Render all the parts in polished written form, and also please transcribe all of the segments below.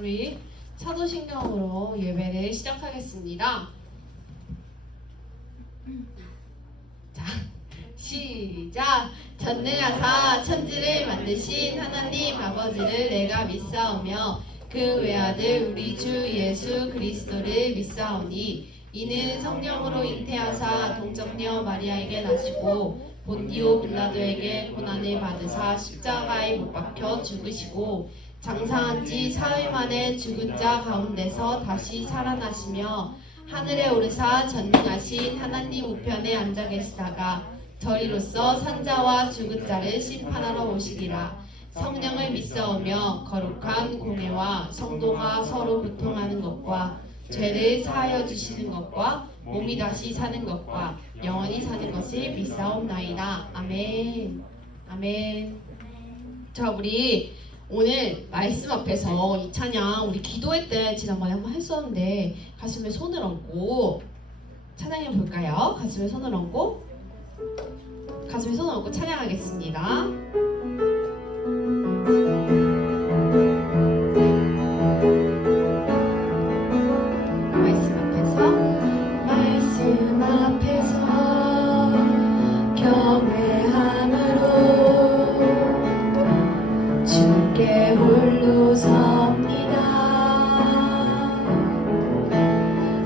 우리 사도신경으로 예배를 시작하겠습니다. 자, 시작! 전능하사 천지를 만드신 하나님 아버지를 내가 믿사오며 그 외아들 우리 주 예수 그리스도를 믿사오니 이는 성령으로 잉태하사 동정녀 마리아에게 나시고 본디오 빌라도에게 고난을 받으사 십자가에 못 박혀 죽으시고 장사한 지 사흘 만에 죽은 자 가운데서 다시 살아나시며 하늘에 오르사 전능하신 하나님 우편에 앉아 계시다가 저리로서 산자와 죽은 자를 심판하러 오시리라. 성령을 믿사오며 거룩한 공회와 성도가 서로 교통하는 것과 죄를 사하여 주시는 것과 몸이 다시 사는 것과 영원히 사는 것을 믿사옵나이다. 아멘. 아멘. 자, 우리 오늘 말씀 앞에서 이 찬양 우리 기도회 때 지난번에 한번 했었는데 가슴에 손을 얹고 찬양해 볼까요? 가슴에 손을 얹고 찬양하겠습니다. 말씀 앞에서 경외함으로 주께 홀로 섭니다.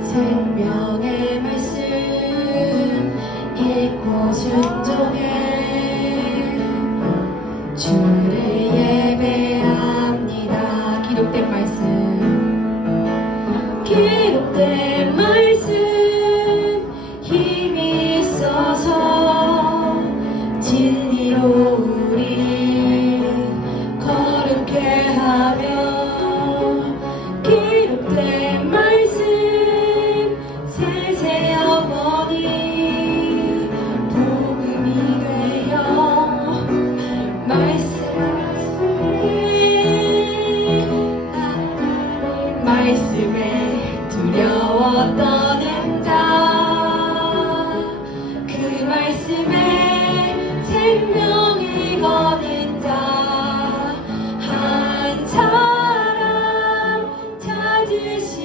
생명의 말씀 읽고 순종해 주를 예배합니다. 기록된 말씀 힘이 있어서 진리로 우리 거룩해 하며 기록된 말씀 세세 영원히 복음이 되어 말씀에 두려워 떠는 자, 그 말씀에 생명을 거는 자, 한 사람 찾으시는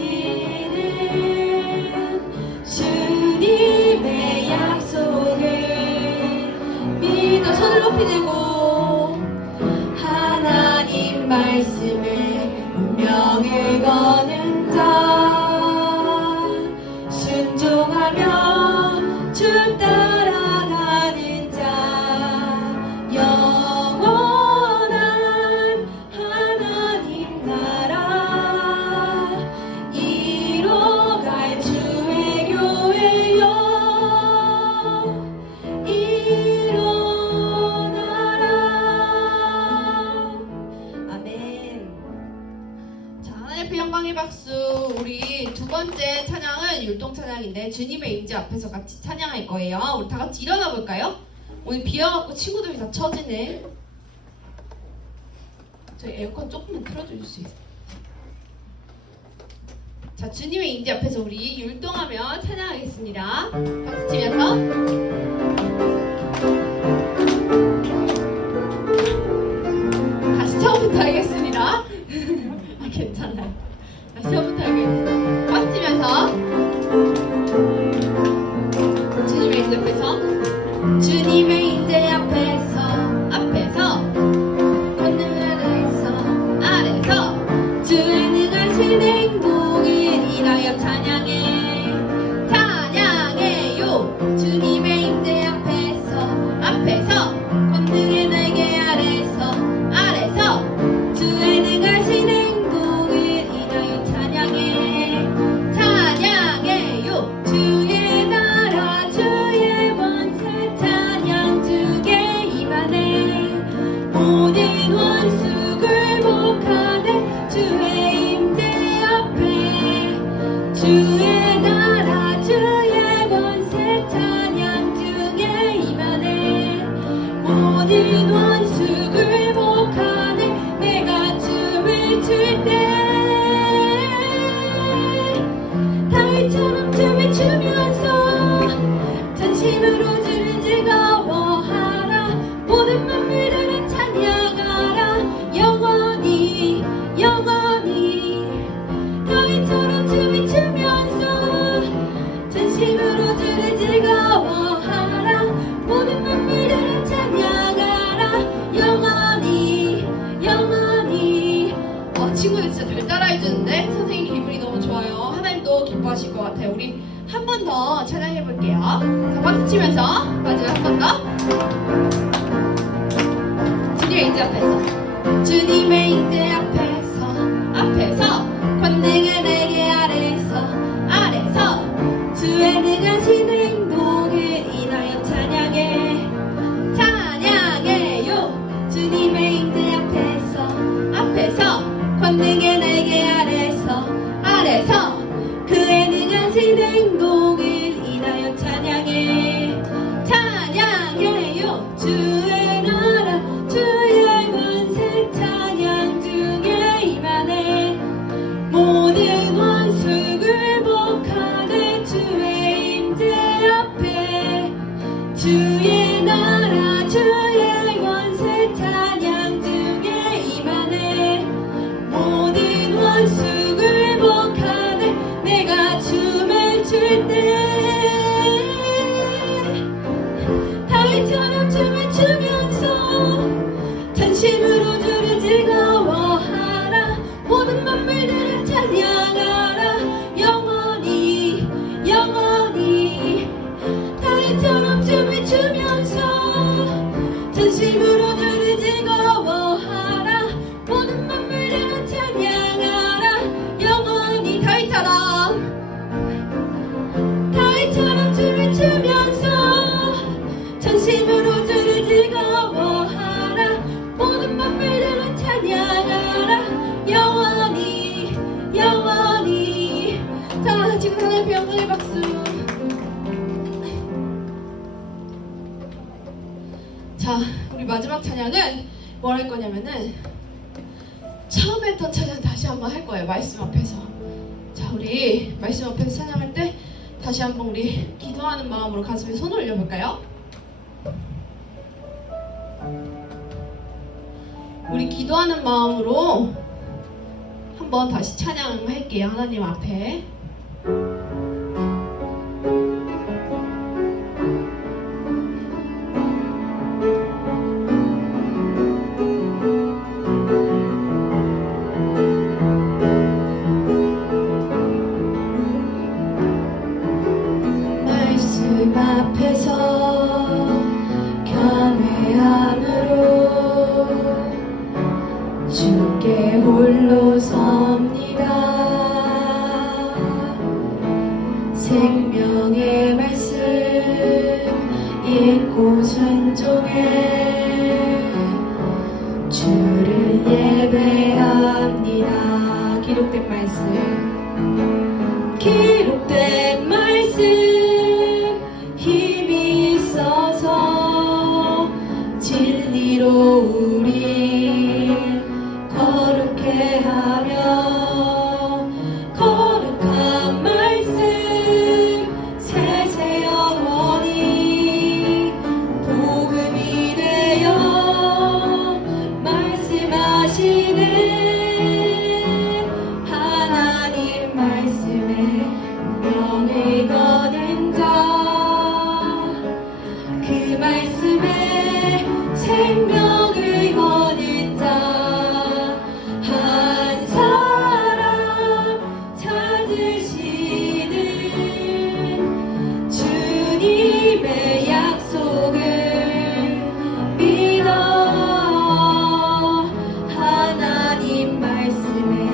주님의 약속을 믿어 손을 높이 들고 하나님 말씀에 운명을 거는 자, 순종하며 주 따라가는 자, 영원한 하나님 나라 이뤄갈 주의 교회여 일어나라. 아멘. 자, 하나님 앞에 영광의 박수. 우리 두 번째 찬양은 율동 찬양인데 주님의 임재 앞에서 같이 찬양할 거예요. 우리 다 같이 일어나 볼까요? 오늘 비 와갖고 친구들이 다 처지네. 저희 에어컨 조금만 틀어주실 수 있어요? 자, 주님의 임재 앞에서 우리 율동하며 찬양하겠습니다. 박수 치면서 다시 처음부터 하겠습니다. 아, 괜찮아요. 다시 처음부터 하겠습니다. 박수 치면서 주님의 임재 앞에서 주님의 임재 앞에서 아래서 주의 능하신 행동을 인하여 찬양해요. 주님의 임재 앞에서 권능의 날개 아래서 주의 능하신 행동을 인하여 찬양해요. 주의 나라 주의 권세 찬양 주께 임하네. 모든 원수 굴복하네. 주의 임재 앞에 주의 나라 주의 권세 찬양 주께 임하네. 모든 원수 굴복하네. 내가 춤을 출 때 다윗처럼 춤을 추면서 전심으로 주를 즐거워하라. 모든 만물들은 찬양하라. 영원히 치면서 찬양해 볼게요. 자, 박수 치면서 마지막 한 번 더. 주님의 인재 앞에서, 주님의 인재 앞에서 권능의 내게 아래서 주의 능하신 행동에 인하여 찬양해요. 주님의 인재 앞에서 권능의 내게 아래서 그의 능하신 행동을 인하여 찬양해요. 주의 나라 주의 권세 찬양 중에 임하네. 모든 원수를 복하네. 주의 임재 앞에 주의 나라 주의 권세 찬양 중에 임하네. 모든 원수를 복하네. 내가 춤을 출 때 다윗처럼 춤을 추면서 전심으로 주를 즐거워하라. 모든 만물들을 찬양하라. 영원히 다윗처럼 춤을 추면서 전심으로 주를 즐거워하라. 모든 만물들을 찬양하라. 영원히 다윗처럼 춤을 추면서 전심으로 주를 즐거워하라. 모든 만물들을 찬양하라. 영원히. 자, 지금 하나님 영광의 박수. 자, 우리 마지막 찬양은 뭘 할 거냐면은 처음에 했던 찬양 다시 한번 할 거예요. 말씀 앞에서. 자, 우리 말씀 앞에서 찬양할 때 다시 한번 우리 기도하는 마음으로 가슴에 손을 올려볼까요? 우리 기도하는 마음으로 한번 다시 찬양할게요. 하나님 앞에. 말씀 앞에서 겸허함으로 주께 홀로 섭니다. 생명의 말씀 읽고 순종해 주를 예배합니다. 기록된 말씀 힘이 있어서 진리로 우리 거룩해 하며 거룩한 말씀 세세 영원히 복음이 되어 말씀하시네. 하나님 말씀에 명을 거는 자 그 말씀에 생명을 거는 자 한 사람 찾으시는 주님의 약속을 믿어 하나님 말씀에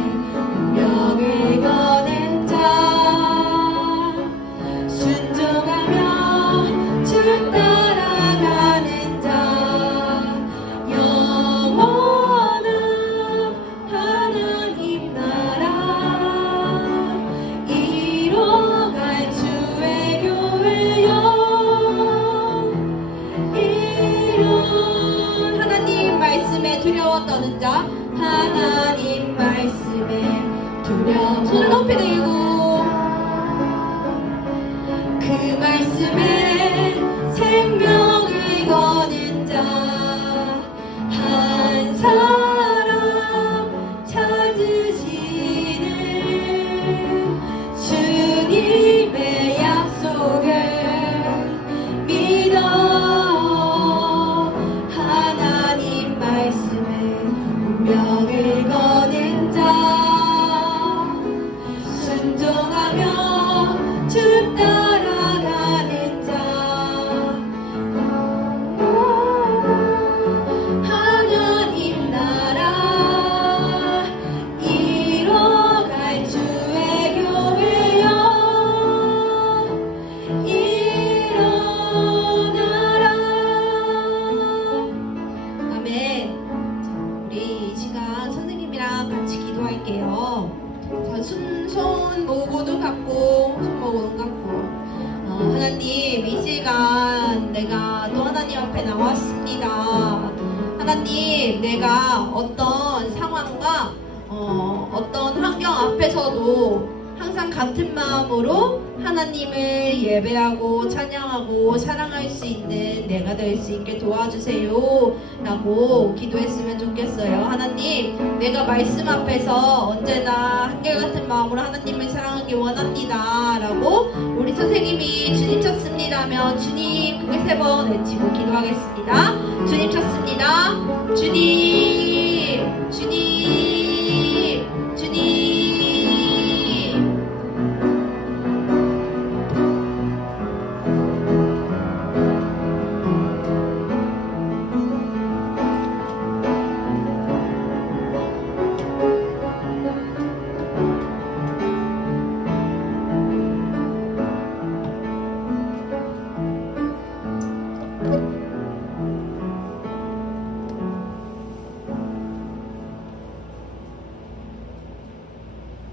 명을 거는 자 순종하며 주 따라가는 자 영원한 하나님 나라 이뤄갈 주의 교회여 이런 하나님 말씀에 두려워 떠는 자 하나님 말씀에 두려워 손을 높이 들고 그 말씀에 생명을 거는 자 한 사람 찾으시는 주님의 약속을 믿어 하나님 말씀에 운명을 거는 자 순종하며 주 따라 같이 기도할게요. 자, 손 모두 갖고, 손 모두 갖고. 하나님, 이 시간 내가 또 하나님 앞에 나왔습니다. 하나님, 내가 어떤 상황과 어떤 환경 앞에서도 항상 같은 마음으로 하나님을 예배하고 찬양하고 사랑할 수 있는 내가 될 수 있게 도와주세요 라고 기도했으면 좋겠어요. 하나님, 내가 말씀 앞에서 언제나 한결같은 마음으로 하나님을 사랑하기 원합니다 라고 우리 선생님이 주님 찾습니다 하면 주님 크게 3번 외치고 기도하겠습니다. 주님 찾습니다. 주님, 주님, 주님.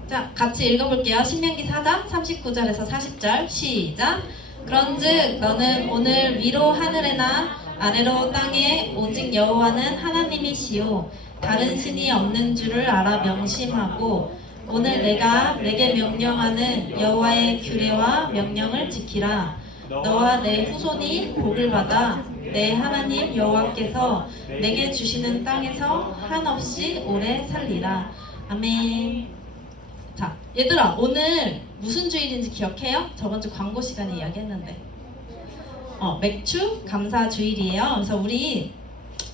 자, 같이 읽어볼게요. 신명기 4장 39절에서 40절 시작. 그런즉 너는 오늘 위로 하늘에나 아래로 땅에 오직 여호와는 하나님이시요 다른 신이 없는 줄을 알아 명심하고 오늘 내가 내게 명령하는 여호와의 규례와 명령을 지키라. 너와 내 후손이 복을 받아 내 하나님 여호와께서 내게 주시는 땅에서 한없이 오래 살리라. 아멘. 자, 얘들아, 오늘 무슨 주일인지 기억해요? 저번 주 광고 시간에 이야기했는데 맥주 감사 주일이에요. 그래서 우리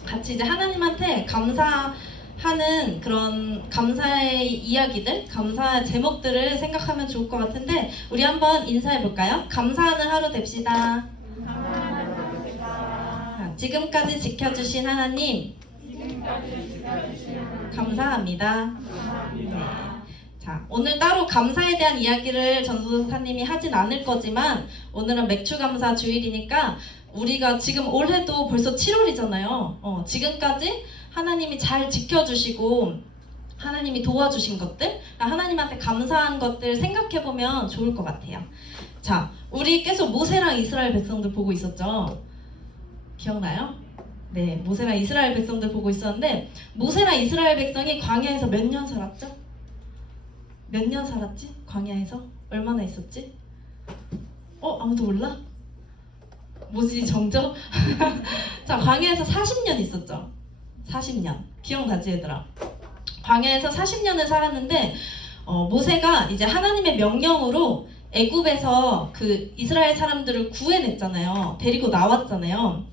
같이 이제 하나님한테 감사하는 그런 감사의 이야기들, 감사의 제목들을 생각하면 좋을 것 같은데 우리 한번 인사해 볼까요? 감사하는 하루 됩시다. 자, 지금까지 지켜주신 하나님 감사합니다. 자, 오늘 따로 감사에 대한 이야기를 전도사님이 하진 않을 거지만 오늘은 맥주 감사 주일이니까 우리가 지금 올해도 벌써 7월이잖아요. 지금까지 하나님이 잘 지켜주시고 하나님이 도와주신 것들, 하나님한테 감사한 것들 생각해보면 좋을 것 같아요. 자, 우리 계속 모세랑 이스라엘 백성들 보고 있었죠? 기억나요? 네, 모세랑 이스라엘 백성들 보고 있었는데 모세랑 이스라엘 백성이 광야에서 몇 년 살았죠? 몇 년 살았지? 광야에서? 얼마나 있었지? 아무도 몰라? 뭐지 정적? 자, 광야에서 40년 있었죠. 40년. 기억나지 얘들아? 광야에서 40년을 살았는데 모세가 이제 하나님의 명령으로 애굽에서 그 이스라엘 사람들을 구해냈잖아요. 데리고 나왔잖아요.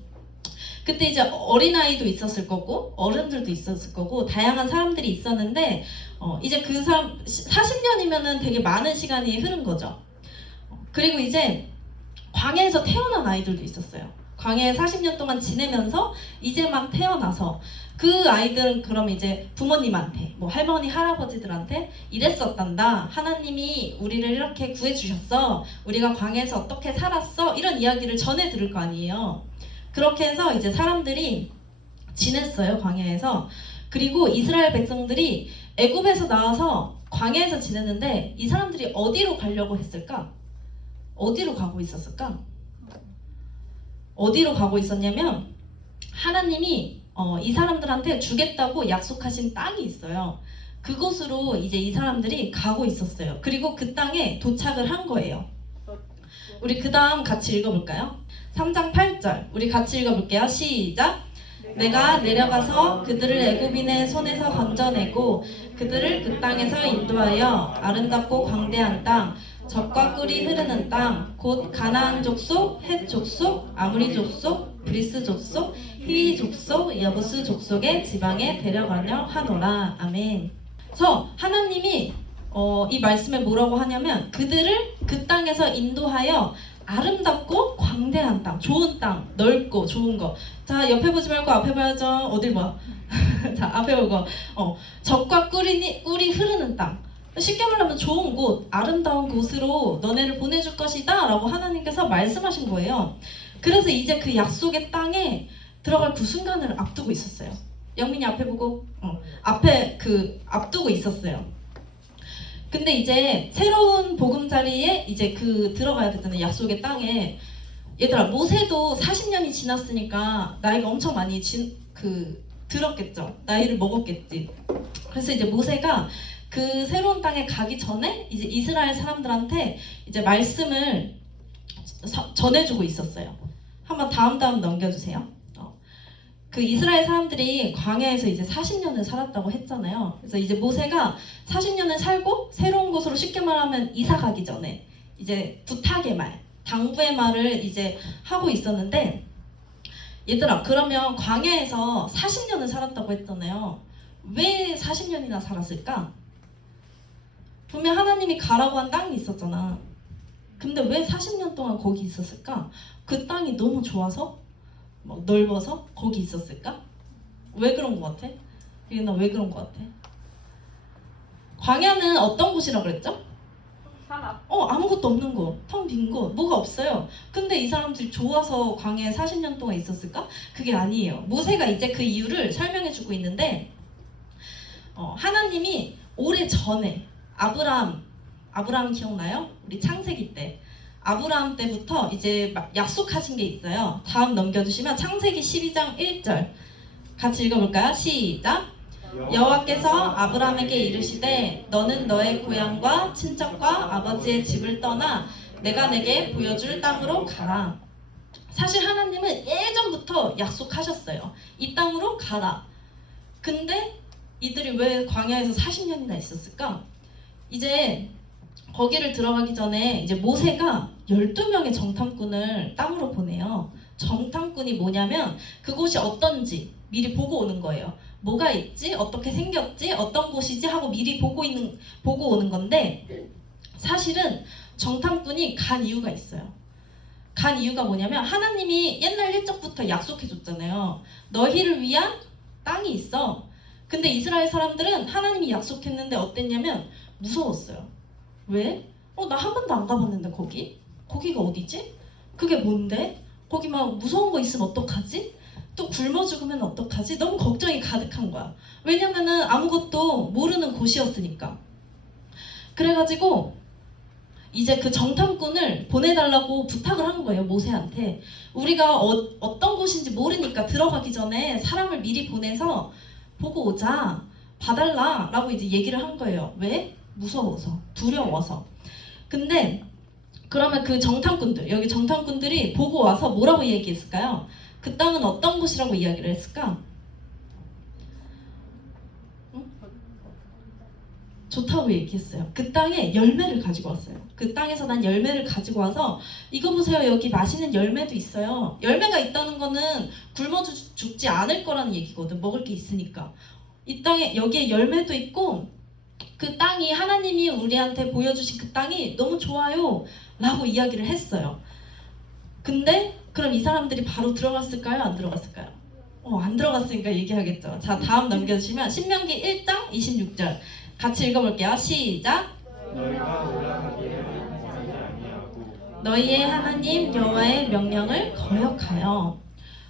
그때 이제 어린아이도 있었을 거고 어른들도 있었을 거고 다양한 사람들이 있었는데 이제 그 사람 40년이면은 되게 많은 시간이 흐른 거죠. 그리고 이제 광야에서 태어난 아이들도 있었어요. 광야에 40년 동안 지내면서 이제 막 태어나서 그 아이들은 그럼 이제 부모님한테 뭐 할머니 할아버지들한테 이랬었단다. 하나님이 우리를 이렇게 구해주셨어. 우리가 광야에서 어떻게 살았어. 이런 이야기를 전해 들을 거 아니에요. 그렇게 해서 이제 사람들이 지냈어요. 광야에서. 그리고 이스라엘 백성들이 애굽에서 나와서 광야에서 지냈는데 이 사람들이 어디로 가려고 했을까? 어디로 가고 있었을까? 어디로 가고 있었냐면 하나님이 이 사람들한테 주겠다고 약속하신 땅이 있어요. 그곳으로 이제 이 사람들이 가고 있었어요. 그리고 그 땅에 도착을 한 거예요. 우리 그 다음 같이 읽어볼까요? 3장 8절 우리 같이 읽어볼게요. 시작! 내가 내려가서 그들을 애굽인의 손에서 건져내고 그들을 그 땅에서 인도하여 아름답고 광대한 땅 젖과 꿀이 흐르는 땅 곧 가나안 족속, 헷 족속, 아무리 족속, 브리스 족속, 히위 족속, 여부스 족속의 지방에 데려가려 하노라. 아멘. 그래서 하나님이 이 말씀에 뭐라고 하냐면 그들을 그 땅에서 인도하여 아름답고 광대한 땅, 좋은 땅, 넓고 좋은 거. 자, 옆에 보지 말고 앞에 봐야죠. 어딜 봐. 자, 앞에 보고 젖과 꿀이 흐르는 땅. 쉽게 말하면 좋은 곳, 아름다운 곳으로 너네를 보내줄 것이다 라고 하나님께서 말씀하신 거예요. 그래서 이제 그 약속의 땅에 들어갈 그 순간을 앞두고 있었어요. 영민이 앞에 보고 앞에 그 앞두고 있었어요. 근데 이제 새로운 보금자리에 이제 그 들어가야 됐잖아요. 약속의 땅에. 얘들아, 모세도 40년이 지났으니까 나이가 엄청 많이 들었겠죠. 나이를 먹었겠지. 그래서 이제 모세가 그 새로운 땅에 가기 전에 이제 이스라엘 사람들한테 이제 말씀을 전해주고 있었어요. 한번 다음 넘겨주세요. 그 이스라엘 사람들이 광야에서 이제 40년을 살았다고 했잖아요. 그래서 이제 모세가 40년을 살고 새로운 곳으로 쉽게 말하면 이사 가기 전에 이제 부탁의 말, 당부의 말을 이제 하고 있었는데, 얘들아, 그러면 광야에서 40년을 살았다고 했잖아요. 왜 40년이나 살았을까? 분명 하나님이 가라고 한 땅이 있었잖아. 근데 왜 40년 동안 거기 있었을까? 그 땅이 너무 좋아서? 막 넓어서 거기 있었을까? 왜 그런 것 같아? 유나, 왜 그런 것 같아? 광야는 어떤 곳이라고 그랬죠? 산악. 아무것도 없는 거, 텅 빈 거, 뭐가 없어요. 근데 이 사람들이 좋아서 광야에 40년 동안 있었을까? 그게 아니에요. 모세가 이제 그 이유를 설명해 주고 있는데, 하나님이 오래 전에 아브라함 기억나요? 우리 창세기 때 아브라함 때부터 이제 약속하신 게 있어요. 다음 넘겨주시면 창세기 12장 1절 같이 읽어볼까요? 시작! 여호와께서 아브라함에게 이르시되 너는 너의 고향과 친척과 아버지의 집을 떠나 내가 내게 보여줄 땅으로 가라. 사실 하나님은 예전부터 약속하셨어요. 이 땅으로 가라. 근데 이들이 왜 광야에서 40년이나 있었을까? 이제 거기를 들어가기 전에 이제 모세가 12명의 정탐꾼을 땅으로 보내요. 정탐꾼이 뭐냐면 그곳이 어떤지 미리 보고 오는 거예요. 뭐가 있지? 어떻게 생겼지? 어떤 곳이지? 하고 미리 보고 오는 건데, 사실은 정탐꾼이 간 이유가 있어요. 간 이유가 뭐냐면 하나님이 옛날 일적부터 약속해 줬잖아요. 너희를 위한 땅이 있어. 근데 이스라엘 사람들은 하나님이 약속했는데 어땠냐면 무서웠어요. 왜? 나 한 번도 안 가봤는데 거기가 어디지? 그게 뭔데? 거기 막 무서운 거 있으면 어떡하지? 또 굶어 죽으면 어떡하지? 너무 걱정이 가득한 거야. 왜냐면은 아무것도 모르는 곳이었으니까. 그래가지고 이제 그 정탐꾼을 보내달라고 부탁을 한 거예요. 모세한테. 우리가 어떤 곳인지 모르니까 들어가기 전에 사람을 미리 보내서 보고 오자, 봐달라 라고 이제 얘기를 한 거예요. 왜? 무서워서, 두려워서. 근데 그러면 그 정탐꾼들, 여기 정탐꾼들이 보고 와서 뭐라고 얘기했을까요? 그 땅은 어떤 곳이라고 이야기를 했을까? 좋다고 얘기했어요. 그 땅에 열매를 가지고 왔어요. 그 땅에서 난 열매를 가지고 와서 이거 보세요. 여기 맛있는 열매도 있어요. 열매가 있다는 거는 굶어 죽지 않을 거라는 얘기거든. 먹을 게 있으니까. 이 땅에 여기에 열매도 있고 그 땅이 하나님이 우리한테 보여주신 그 땅이 너무 좋아요 라고 이야기를 했어요. 근데 그럼 이 사람들이 바로 들어갔을까요? 안 들어갔을까요? 안 들어갔으니까 얘기하겠죠. 자, 다음 넘겨주시면 신명기 1장 26절 같이 읽어볼게요. 시작! 너희가 올라가기를 원하지 아니하고 너희의 하나님 여호와의 명령을 거역하여.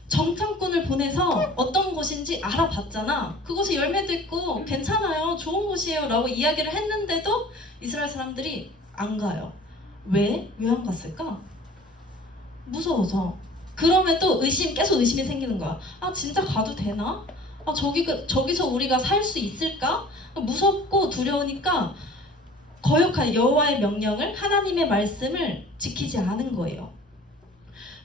정탐꾼을 보내서 어떤 곳인지 알아봤잖아. 그곳에 열매도 있고 괜찮아요. 좋은 곳이에요 라고 이야기를 했는데도 이스라엘 사람들이 안 가요. 왜? 왜 안 갔을까? 무서워서. 그러면 또 계속 의심이 생기는 거야. 진짜 가도 되나? 저기서 우리가 살 수 있을까? 무섭고 두려우니까 거역한 여호와의 명령을, 하나님의 말씀을 지키지 않은 거예요.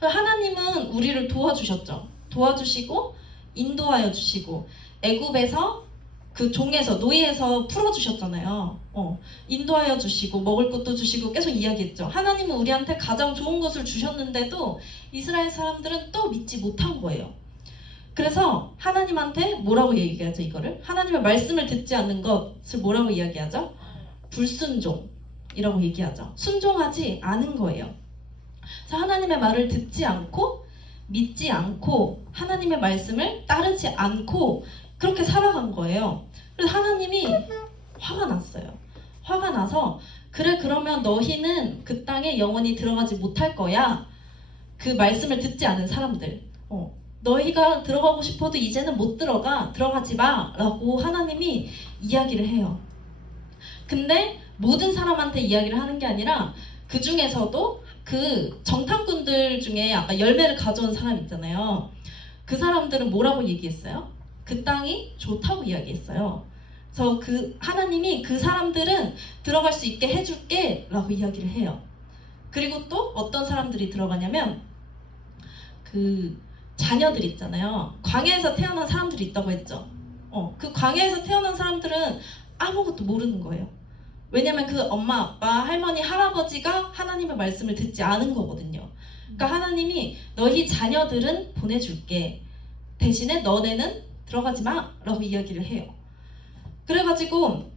하나님은 우리를 도와주셨죠. 도와주시고 인도하여 주시고 애굽에서 그 종에서 노예에서 풀어주셨잖아요. 인도하여 주시고 먹을 것도 주시고 계속 이야기했죠. 하나님은 우리한테 가장 좋은 것을 주셨는데도 이스라엘 사람들은 또 믿지 못한 거예요. 그래서 하나님한테 뭐라고 얘기하죠? 이거를 하나님의 말씀을 듣지 않는 것을 뭐라고 이야기하죠? 불순종이라고 얘기하죠. 순종하지 않은 거예요. 그래서 하나님의 말을 듣지 않고 믿지 않고 하나님의 말씀을 따르지 않고 그렇게 살아간 거예요. 그래서 하나님이 화가 났어요. 화가 나서 그래, 그러면 너희는 그 땅에 영원히 들어가지 못할 거야. 그 말씀을 듣지 않은 사람들. 너희가 들어가고 싶어도 이제는 못 들어가지 마 라고 하나님이 이야기를 해요. 근데 모든 사람한테 이야기를 하는 게 아니라 그 중에서도 그 정탐꾼들 중에 아까 열매를 가져온 사람 있잖아요. 그 사람들은 뭐라고 얘기했어요? 그 땅이 좋다고 이야기했어요. 그래서 그 하나님이 그 사람들은 들어갈 수 있게 해줄게 라고 이야기를 해요. 그리고 또 어떤 사람들이 들어가냐면 그 자녀들 있잖아요. 광야에서 태어난 사람들이 있다고 했죠. 그 광야에서 태어난 사람들은 아무것도 모르는 거예요. 왜냐면 그 엄마, 아빠, 할머니, 할아버지가 하나님의 말씀을 듣지 않은 거거든요. 그러니까 하나님이 너희 자녀들은 보내줄게. 대신에 너네는 들어가지 마 라고 이야기를 해요. 그래가지고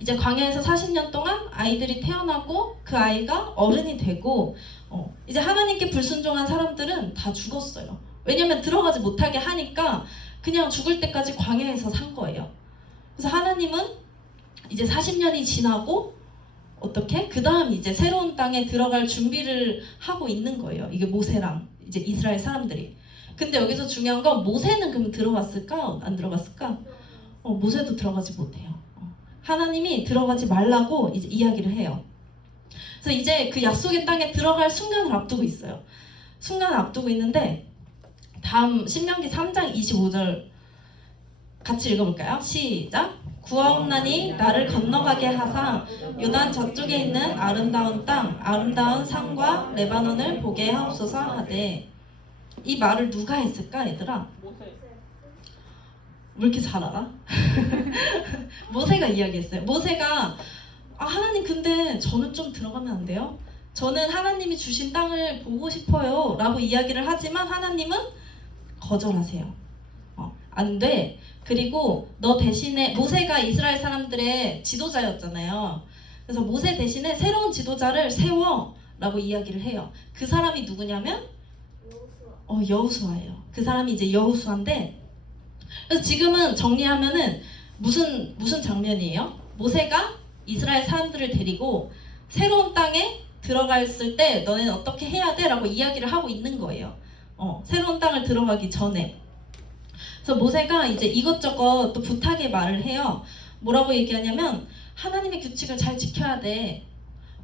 이제 광야에서 40년 동안 아이들이 태어나고 그 아이가 어른이 되고 이제 하나님께 불순종한 사람들은 다 죽었어요. 왜냐면 들어가지 못하게 하니까 그냥 죽을 때까지 광야에서 산 거예요. 그래서 하나님은 이제 40년이 지나고 어떻게? 그 다음 이제 새로운 땅에 들어갈 준비를 하고 있는 거예요. 이게 모세랑 이제 이스라엘 사람들이. 근데 여기서 중요한 건 모세는 그럼 들어갔을까? 안 들어갔을까? 모세도 들어가지 못해요. 하나님이 들어가지 말라고 이제 이야기를 해요. 그래서 이제 그 약속의 땅에 들어갈 순간을 앞두고 있어요. 순간을 앞두고 있는데 다음 신명기 3장 25절 같이 읽어볼까요? 시작! 구하옵나니 나를 건너가게 하사 요단 저쪽에 있는 아름다운 땅, 아름다운 산과 레바논을 보게 하옵소서 하되. 이 말을 누가 했을까 얘들아? 왜 이렇게 잘 알아? 모세가 이야기했어요. 모세가 하나님 근데 저는 좀 들어가면 안 돼요? 저는 하나님이 주신 땅을 보고 싶어요 라고 이야기를 하지만 하나님은 거절하세요. 안 돼. 그리고 너 대신에 모세가 이스라엘 사람들의 지도자였잖아요. 그래서 모세 대신에 새로운 지도자를 세워 라고 이야기를 해요. 그 사람이 누구냐면 여호수아예요. 그 사람이 이제 여호수아인데 그래서 지금은 정리하면은 무슨 장면이에요? 모세가 이스라엘 사람들을 데리고 새로운 땅에 들어갔을 때 너네는 어떻게 해야 돼? 라고 이야기를 하고 있는 거예요. 새로운 땅을 들어가기 전에. 그래서 모세가 이제 이것저것 또 부탁의 말을 해요. 뭐라고 얘기하냐면 하나님의 규칙을 잘 지켜야 돼.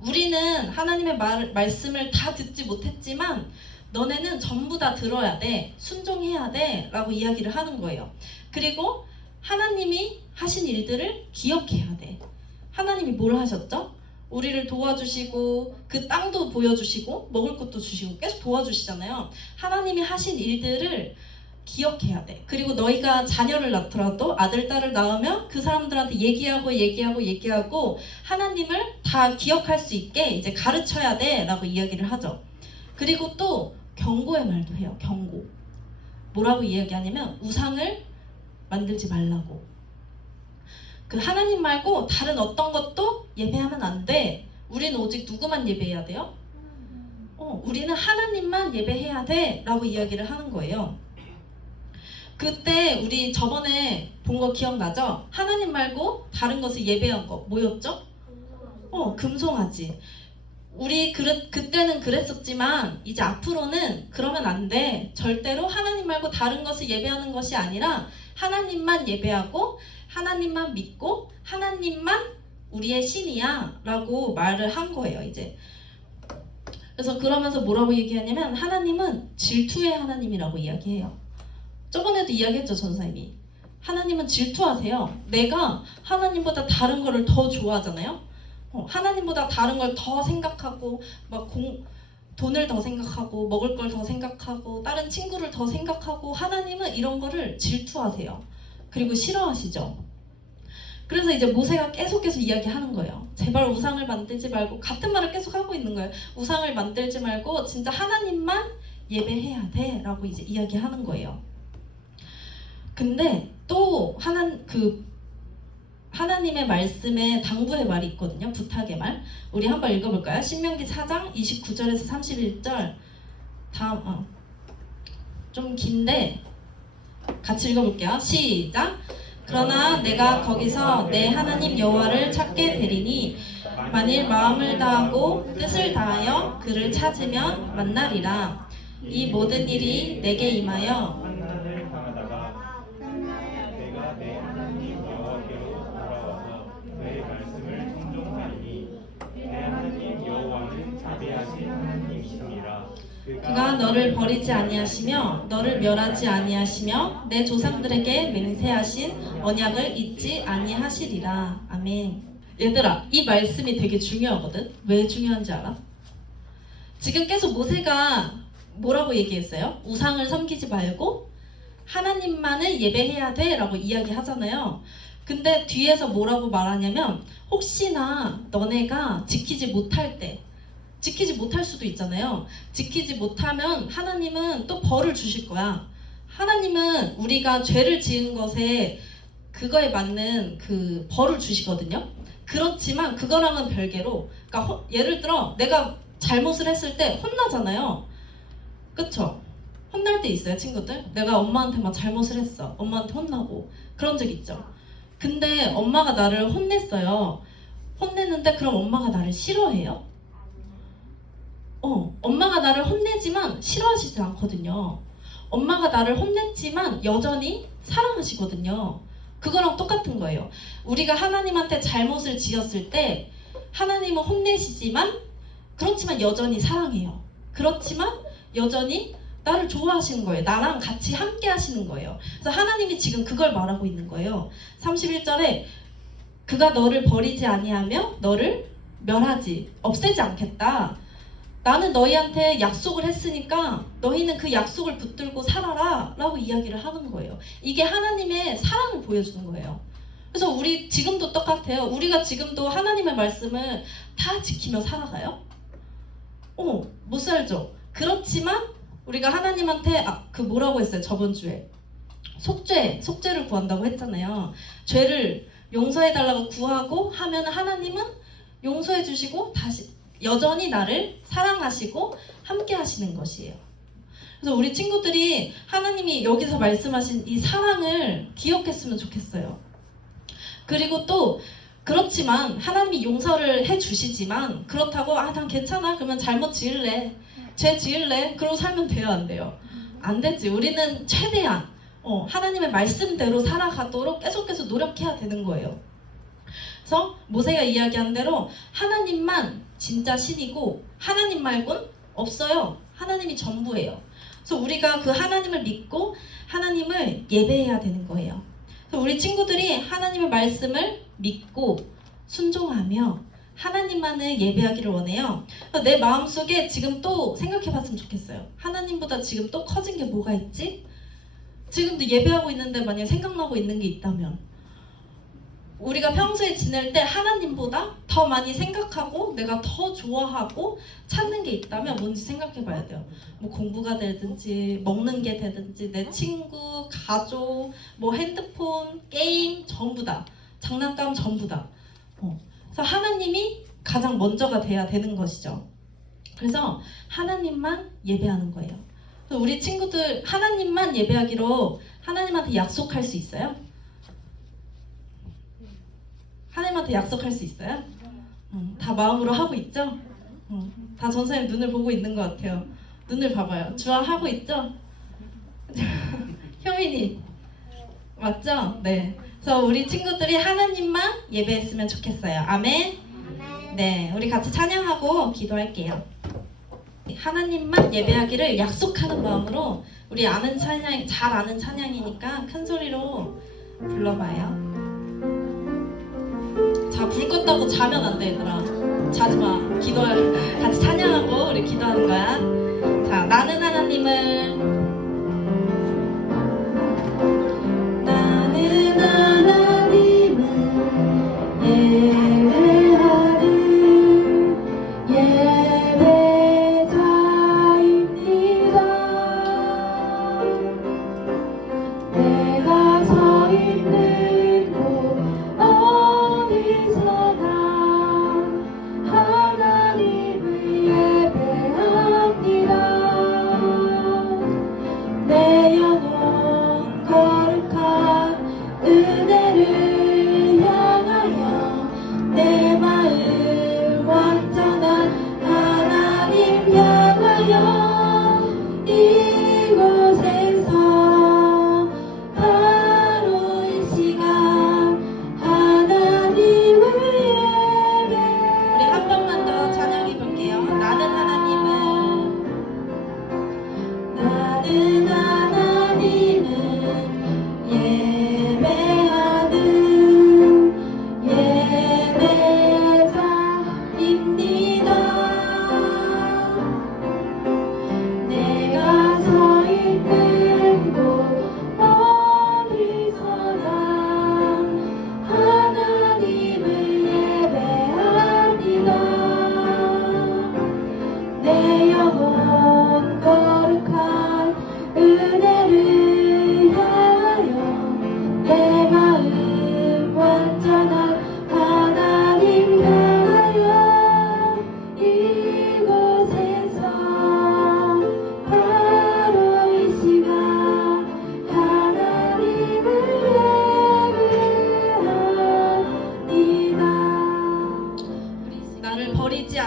우리는 하나님의 말씀을 다 듣지 못했지만 너네는 전부 다 들어야 돼. 순종해야 돼. 라고 이야기를 하는 거예요. 그리고 하나님이 하신 일들을 기억해야 돼. 하나님이 뭘 하셨죠? 우리를 도와주시고 그 땅도 보여주시고 먹을 것도 주시고 계속 도와주시잖아요. 하나님이 하신 일들을 기억해야 돼. 그리고 너희가 자녀를 낳더라도 아들, 딸을 낳으면 그 사람들한테 얘기하고 하나님을 다 기억할 수 있게 이제 가르쳐야 돼 라고 이야기를 하죠. 그리고 또 경고의 말도 해요. 경고. 뭐라고 이야기하냐면 우상을 만들지 말라고. 그 하나님 말고 다른 어떤 것도 예배하면 안 돼. 우리는 오직 누구만 예배해야 돼요? 우리는 하나님만 예배해야 돼 라고 이야기를 하는 거예요. 그때 우리 저번에 본 거 기억나죠? 하나님 말고 다른 것을 예배한 거 뭐였죠? 금송아지. 우리 그때는 그랬었지만 이제 앞으로는 그러면 안 돼. 절대로 하나님 말고 다른 것을 예배하는 것이 아니라 하나님만 예배하고 하나님만 믿고 하나님만 우리의 신이야 라고 말을 한 거예요. 이제 그래서 그러면서 뭐라고 얘기하냐면 하나님은 질투의 하나님이라고 이야기해요. 저번에도 이야기했죠, 전사님이. 하나님은 질투하세요. 내가 하나님보다 다른 거를 더 좋아하잖아요. 하나님보다 다른 걸 더 생각하고 돈을 더 생각하고 먹을 걸 더 생각하고 다른 친구를 더 생각하고 하나님은 이런 거를 질투하세요. 그리고 싫어하시죠. 그래서 이제 모세가 계속 이야기하는 거예요. 제발 우상을 만들지 말고 같은 말을 계속 하고 있는 거예요. 우상을 만들지 말고 진짜 하나님만 예배해야 돼 라고 이제 이야기하는 거예요. 근데 또 하나님의 말씀에 당부의 말이 있거든요. 부탁의 말. 우리 한번 읽어볼까요? 신명기 4장 29절에서 31절. 다음 좀 긴데 같이 읽어볼게요. 시작! 그러나 내가 거기서 내 하나님 여호와를 찾게 되리니 만일 마음을 다하고 뜻을 다하여 그를 찾으면 만나리라. 이 모든 일이 내게 임하여 너를 버리지 아니하시며 너를 멸하지 아니하시며 내 조상들에게 맹세하신 언약을 잊지 아니하시리라. 아멘. 얘들아, 이 말씀이 되게 중요하거든. 왜 중요한지 알아? 지금 계속 모세가 뭐라고 얘기했어요? 우상을 섬기지 말고 하나님만을 예배해야 돼 라고 이야기하잖아요. 근데 뒤에서 뭐라고 말하냐면 혹시나 너네가 지키지 못할 때, 지키지 못할 수도 있잖아요. 지키지 못하면 하나님은 또 벌을 주실 거야. 하나님은 우리가 죄를 지은 것에 그거에 맞는 그 벌을 주시거든요. 그렇지만 그거랑은 별개로, 그러니까 예를 들어 내가 잘못을 했을 때 혼나잖아요. 그쵸? 혼날 때 있어요, 친구들? 내가 엄마한테 막 잘못을 했어. 엄마한테 혼나고 그런 적 있죠. 근데 엄마가 나를 혼냈어요. 혼냈는데 그럼 엄마가 나를 싫어해요? 엄마가 나를 혼내지만 싫어하시지 않거든요. 엄마가 나를 혼냈지만 여전히 사랑하시거든요. 그거랑 똑같은 거예요. 우리가 하나님한테 잘못을 지었을 때 하나님은 혼내시지만 그렇지만 여전히 사랑해요. 그렇지만 여전히 나를 좋아하시는 거예요. 나랑 같이 함께 하시는 거예요. 그래서 하나님이 지금 그걸 말하고 있는 거예요. 31절에 그가 너를 버리지 아니하며 너를 멸하지, 없애지 않겠다. 나는 너희한테 약속을 했으니까 너희는 그 약속을 붙들고 살아라 라고 이야기를 하는 거예요. 이게 하나님의 사랑을 보여주는 거예요. 그래서 우리 지금도 똑같아요. 우리가 지금도 하나님의 말씀을 다 지키며 살아가요? 못 살죠. 그렇지만 우리가 하나님한테 그 뭐라고 했어요? 저번 주에 속죄를 구한다고 했잖아요. 죄를 용서해달라고 구하고 하면 하나님은 용서해 주시고 다시 여전히 나를 사랑하시고 함께 하시는 것이에요. 그래서 우리 친구들이 하나님이 여기서 말씀하신 이 사랑을 기억했으면 좋겠어요. 그리고 또 그렇지만 하나님이 용서를 해주시지만 그렇다고 난 괜찮아, 그러면 잘못 지을래, 죄 지을래, 그러고 살면 돼요, 안 돼요? 안 되지. 우리는 최대한 하나님의 말씀대로 살아가도록 계속 노력해야 되는 거예요. 그래서 모세가 이야기한 대로 하나님만 진짜 신이고 하나님 말곤 없어요. 하나님이 전부예요. 그래서 우리가 그 하나님을 믿고 하나님을 예배해야 되는 거예요. 그래서 우리 친구들이 하나님의 말씀을 믿고 순종하며 하나님만을 예배하기를 원해요. 내 마음속에 지금 또 생각해봤으면 좋겠어요. 하나님보다 지금 또 커진 게 뭐가 있지? 지금도 예배하고 있는데 만약에 생각나고 있는 게 있다면 우리가 평소에 지낼 때 하나님보다 더 많이 생각하고 내가 더 좋아하고 찾는 게 있다면 뭔지 생각해 봐야 돼요. 뭐 공부가 되든지 먹는 게 되든지 내 친구, 가족, 뭐 핸드폰, 게임 전부 다, 장난감 전부 다. 그래서 하나님이 가장 먼저가 돼야 되는 것이죠. 그래서 하나님만 예배하는 거예요. 그래서 우리 친구들 하나님만 예배하기로 하나님한테 약속할 수 있어요? 하나님한테 약속할 수 있어요? 다 마음으로 하고 있죠? 다 전사님 눈을 보고 있는 것 같아요. 눈을 봐봐요. 주아 하고 있죠? 효민이 맞죠? 네. 그래서 우리 친구들이 하나님만 예배했으면 좋겠어요. 아멘? 네, 우리 같이 찬양하고 기도할게요. 하나님만 예배하기를 약속하는 마음으로 우리 아는 찬양, 잘 아는 찬양이니까 큰 소리로 불러봐요. 자, 불 껐다고 자면 안 돼, 얘들아. 자지 마. 같이 찬양하고 우리 기도하는 거야. 자, 나는 하나님을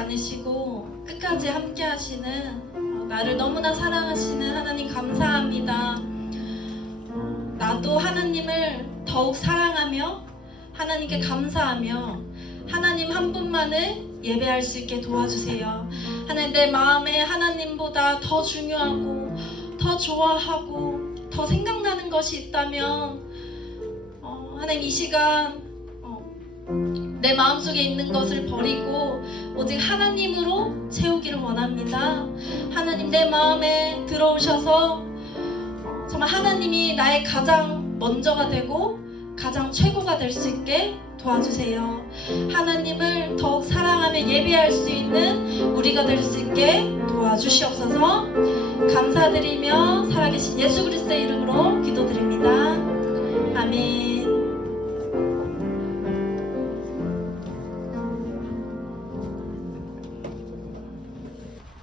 않으시고 끝까지 함께 하시는 나를 너무나 사랑하시는 하나님 감사합니다. 나도 하나님을 더욱 사랑하며 하나님께 감사하며 하나님 한 분만을 예배할 수 있게 도와주세요. 하나님, 내 마음에 하나님보다 더 중요하고 더 좋아하고 더 생각나는 것이 있다면 하나님 이 시간 내 마음속에 있는 것을 버리고 오직 하나님으로 채우기를 원합니다. 하나님, 내 마음에 들어오셔서 정말 하나님이 나의 가장 먼저가 되고 가장 최고가 될 수 있게 도와주세요. 하나님을 더욱 사랑하며 예배할 수 있는 우리가 될 수 있게 도와주시옵소서. 감사드리며 살아계신 예수 그리스도의 이름으로 기도드립니다. 아멘.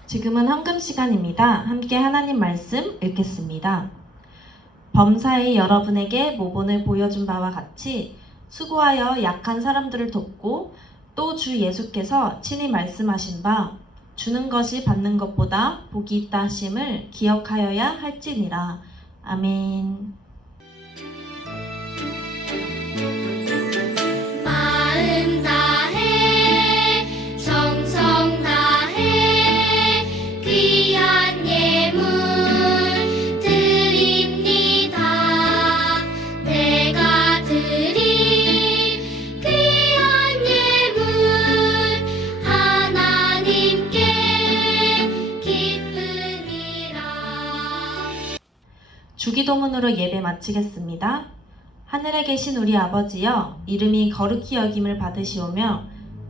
지금은 헌금 시간입니다. 함께 하나님 말씀 읽겠습니다. 범사에 여러분에게 모본을 보여준 바와 같이 수고하여 약한 사람들을 돕고 또 주 예수께서 친히 말씀하신 바 주는 것이 받는 것보다 복이 있다 하심을 기억하여야 할지니라. 아멘. 마음 다해 정성 다해 귀한 예물 드립니다. 내가 드린 귀한 예물 하나님께 기쁨이라. 주기도문으로 예배 마치겠습니다. 하늘에 계신 우리 아버지여, 이름이 거룩히 여김을 받으시오며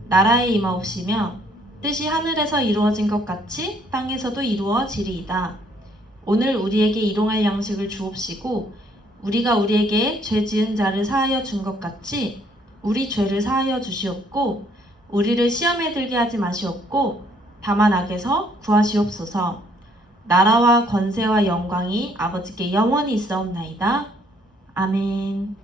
나라에 임하옵시며 뜻이 하늘에서 이루어진 것 같이 땅에서도 이루어지리이다. 오늘 우리에게 일용할 양식을 주옵시고 우리가 우리에게 죄 지은 자를 사하여 준 것 같이 우리 죄를 사하여 주시옵고 우리를 시험에 들게 하지 마시옵고 다만 악에서 구하시옵소서. 나라와 권세와 영광이 아버지께 영원히 있사옵나이다. 아멘.